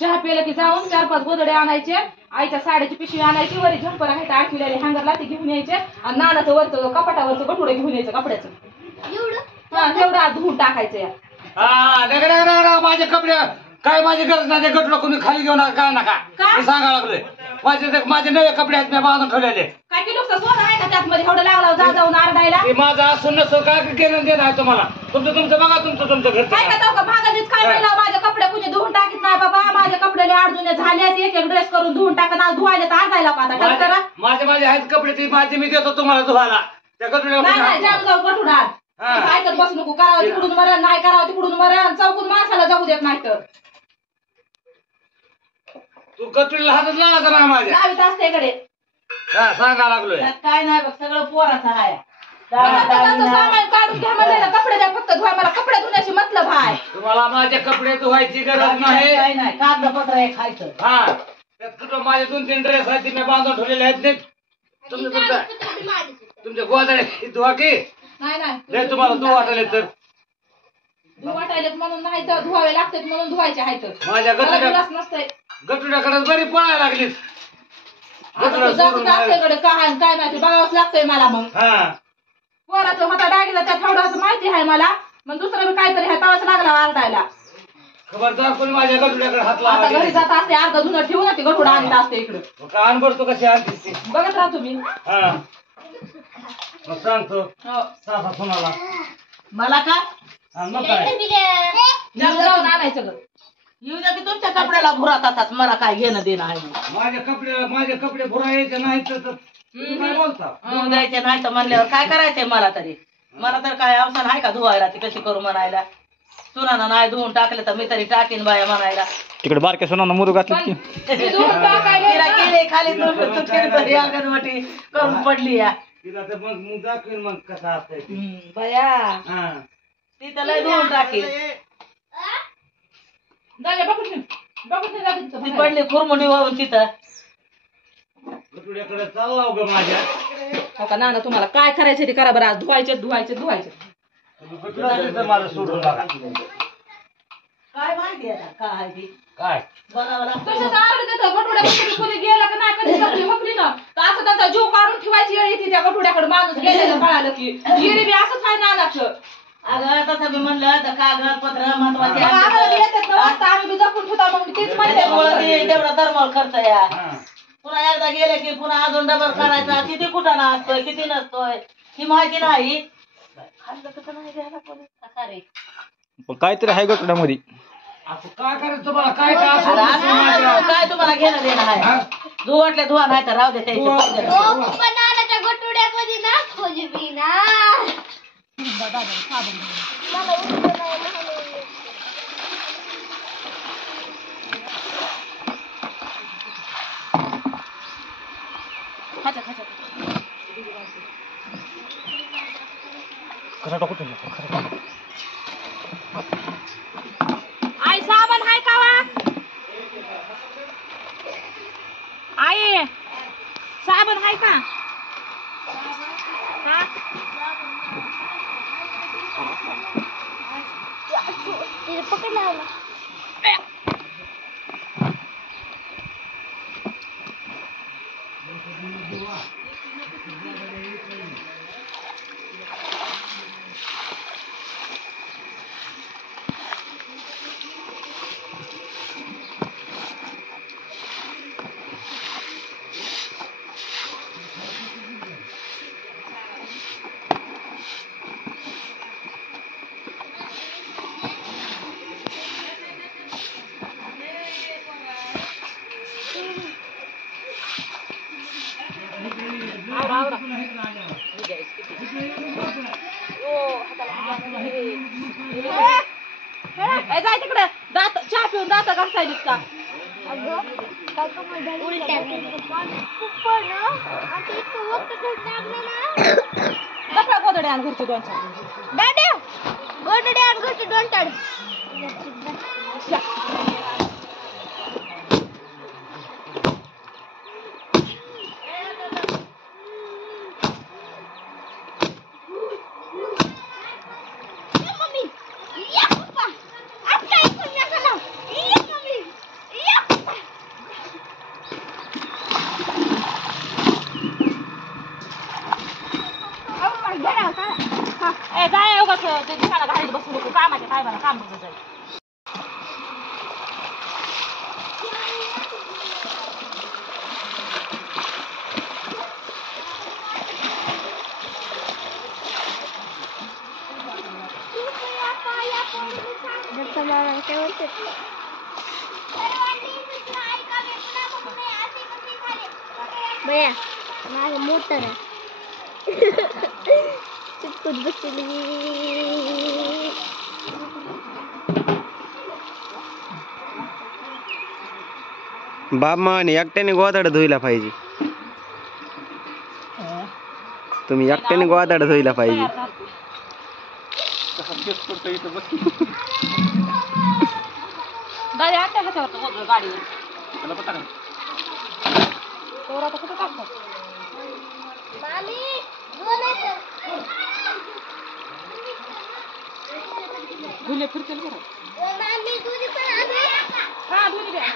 चहा पिलं की जाऊन 4-5 गोदडे आणायचे, आईच्या साड्याची पिशवी आणायची, वरी झंपर आहे आठविलेले हँगरला ते घेऊन यायचे आणि नानाचं वरचं कपाटावरचं गठुडे घेऊन यायचं कपड्याचं तेवढं आज धुवून टाकायचं या. माझे कपडे काय माझी गरज नाही गटलो कोणी खाली घेऊन काय नका सांगा लागलोय. माझे नवे कपडे आहेत मी बांधून ठेवलेले. काय की नुकतं सोनं आहे का त्यात मध्ये एवढं लागला जाऊन आरडायला माझं असून नसतं काय घेणं देणं आहे तुम्हाला. तुमचं बघा तुमचं घर काय का भागालीच काय म्हणलं माझे कपडे कुणी धुवून टाकीत नाही बाबा. माझे कपडे अडचणी झाले एक ड्रेस करून धुवून टाका धुवायला तर आरडायला का आता माझे आहेत कपडे ते माझे मी देतो तुम्हाला धुवायला. त्या गठुडा ऐकत बसू नको. करावं तिकडून मरण नाही करावं तिकडून मरण चौकून माणसाला जाऊ देत नाही तर तू गटुडीला हातच लावायचा ना माझ्या लावित असते इकडे सांगा लागलोय. काय नाही बघ सगळं पोराचं आहे. सामान काढून घ्या म्हणलं कपडे द्या फक्त धुवाय मला कपडे धुण्याची मतलब आहे. तुम्हाला माझे कपडे धुवायची गरज नाही. नाही कागदपत्र आहे खायचं. हा त्यात कुठं माझे 2-3 ड्रेस आहेत मी बांधून ठेवलेले आहेत. तुमच्या गोदाडे धुवा की नाही तुम्हाला धुवा वाटले तर वाटायलेत म्हणून नाही तर धुवावे लागतात म्हणून धुवायचे आहेत. माझ्या नसतंय गटुड्याकडे बरी पळायला लागलीच. काय काय माहिती बघावंच लागतंय मला. मग पोराचं होता डागीला त्या थोडं माहिती आहे मला. मग दुसरं काहीतरी आहे तवाच लागला आरडायला. खबरदार कोणी माझ्या गटुड्याकडे हात आता लावा. घरी जात असते अर्धा धुणं ठेवून ते गठुडा आणत असते इकडं. का अनबरतो कशी आणते बघत राहा तुम्ही. मग सांगतो सासा सोनाला मला का मग काय जाऊन आणायचं ग. येऊ द्या की तुमच्या कपड्याला भुरातात मला काय घेणं देणं आहे. माझे कपडे भुरा यायचे नाही तर तुम्ही काय बोलता. धुवून द्यायचे नाही तर म्हणल्यावर काय करायचंय मला तरी. मला तर काय अवसान आहे का धुवायला ती कशी करू म्हणायला. सुनानं नाही धुवून टाकले तर मी तरी टाकीन बाया म्हणायला. तिकडे बारक्या सोनानं मुरू घातली की तिला केले खाली अंगणवाडी करून पडली या तिला तर मग दाखवेन मग कसं असतंय बया ती तर लय धुवून टाकील. ती पडली खुरमुडी वाहून तिथं. गटुड्याकडे चालला ग माझ्या. नाना तुम्हाला काय करायचं ते करा बरं. आज धुवायचे मला सोडून बघा काय माहिती आता काय ती काय बघावं लागतं. कोणी गेला का नाही कधी कपडे हपली ना तर असं त्यांचा जीव काढून ठेवायची वेळ येते त्या गठुड्याकडे माणूस गेलेलं कळालं की गिरी बी असंच आहे नानाचं. अगं तसं मी म्हणलं तर कागदपत्र महत्वाचे आम्ही बी जपून ठेवता मग तेच माहिती तेवढा धर्मावर खर्च या. पुन्हा एकदा गेले की पुन्हा अजून डबल करायचा. किती कुठं असतोय किती नसतोय ही माहिती नाही. खाल्लं तर नाही घ्यायला कोणी पण काहीतरी आहे गटुड्यामध्ये. असं काय करायचं तुम्हाला काय काय तुम्हाला घेणं देणं आहे. धुवा वाटले धुवा नाही तर राहू दे त्याचे. गटुड्यामध्ये ना खोजबी ना आई साबण आहे का वा आई साबण आहे का पकड लावला. जाय तिकडे दात चहा पिऊन दात घासायलीस का. कपडा गोदडे आण घरचे 2-4 गोडडे आण घरचे 2-4. बया माझं मोटर आहे चिपकून बसली बाप माने एकट्याने गोदाड धुईला पाहिजे. तुम्ही एकट्याने गोदाड धुईला पाहिजे. दादा आता ह्याच्यावर बोलतो गाडीवर तेवढा तर कुठं टाकतात मामी दोन आहेत धुले फिरतील बरं मामी दोन्ही पण आले हा धुले द्या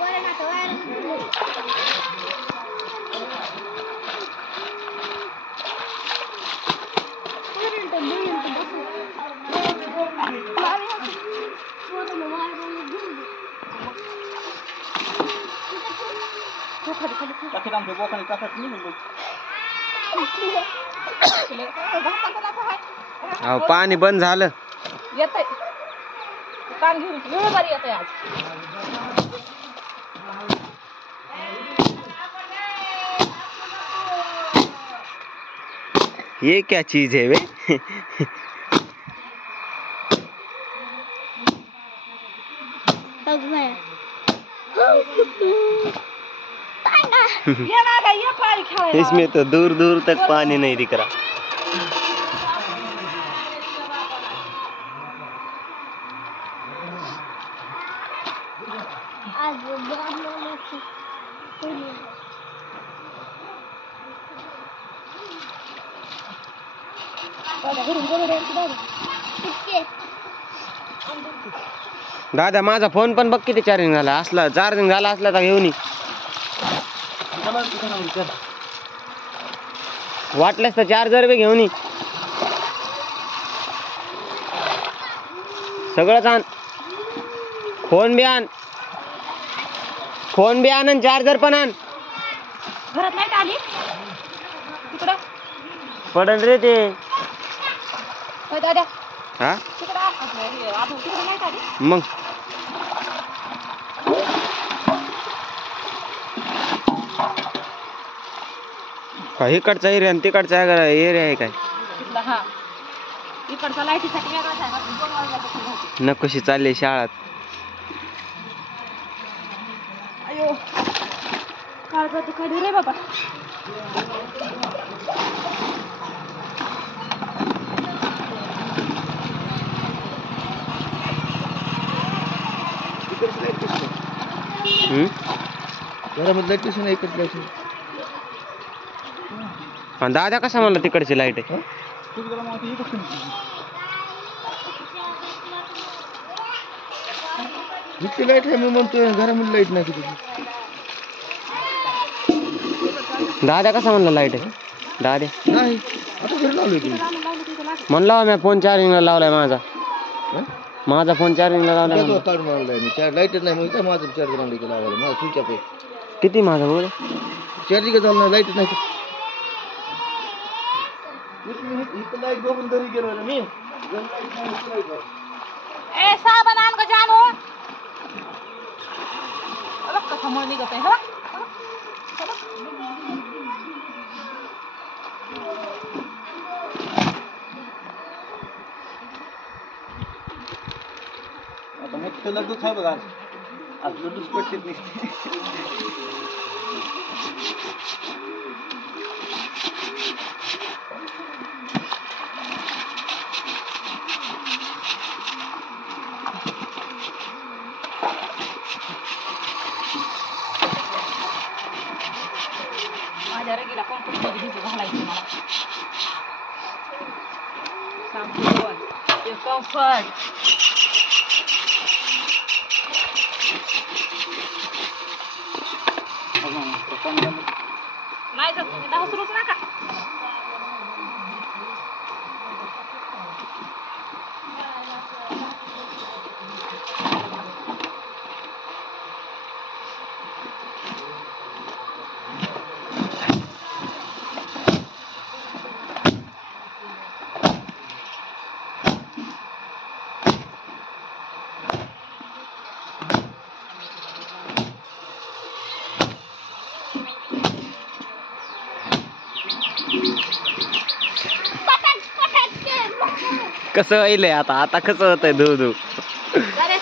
बरं ना तर अहो पाणी बंद झालं. येतंय कान घेऊन वेळोवारी येतंय आज ये क्या चीज है वे? ये ना काय ये पाणी खेळायला इसमें तो दूर दूर तक पानी नहीं दिख रहा. आज दादा माझा फोन पण बघ किती चार्जिंग झाला. असला चार्जिंग झाला असला तर घेऊन ये. वाटलंस तर चार्जर बी घेऊन ये. सगळंच आण. फोन बी आण. फोन बी आण आणि चार्जर पण आण. घरात नाही आली तिकडं पडन रे ते. होय दादा हा तिकडं आपण तिकडं नाही आली मग काही इकडचा एरिया आणि तिकडचा एरिया आहे काय? तिकडं हा इकडचा लाईटीसाठी वेगळाच आहे 2 वाजल्यापासून राहते. नकोशी चालली शाळात. अयो काळजात दुखायला रे बाबा आणि दादा कसा म्हणला तिकडची लाईट आहे? लाईट आहे मी म्हणतोय घरामध्ये लाईट नाही तिथे. दादा कसा म्हणला लाईट आहे? दादा नाही आता घरी लावलोय तुम्ही म्हणला मी फोन चार्जिंगला लावलाय माझा. माझा फोन चार्जिंगला लावलाय. काढून आणलाय मी लाईटच नाही मग काय माझं चार्जर आणलं की लावायला माझा स्विच ऑफ आहे. किती माझा बोल चार्जिंग झालं नाही लाईटच नाही. लाईट बघून तरी गेलो ना मी. ए साबण आण ग जानू बघ कसा मळ निघत आहे हा आता मोठं लड्डूच आहे बघा आज लड्डूच पडते नाही. माझ्या रगीला कंपनीमध्ये भिजू घालायचं मला कम्फर्ट नाही तर तुम्ही 10 सुरूच नका कसं व्हायलंय आता आता कसं होतंय धू धू अरे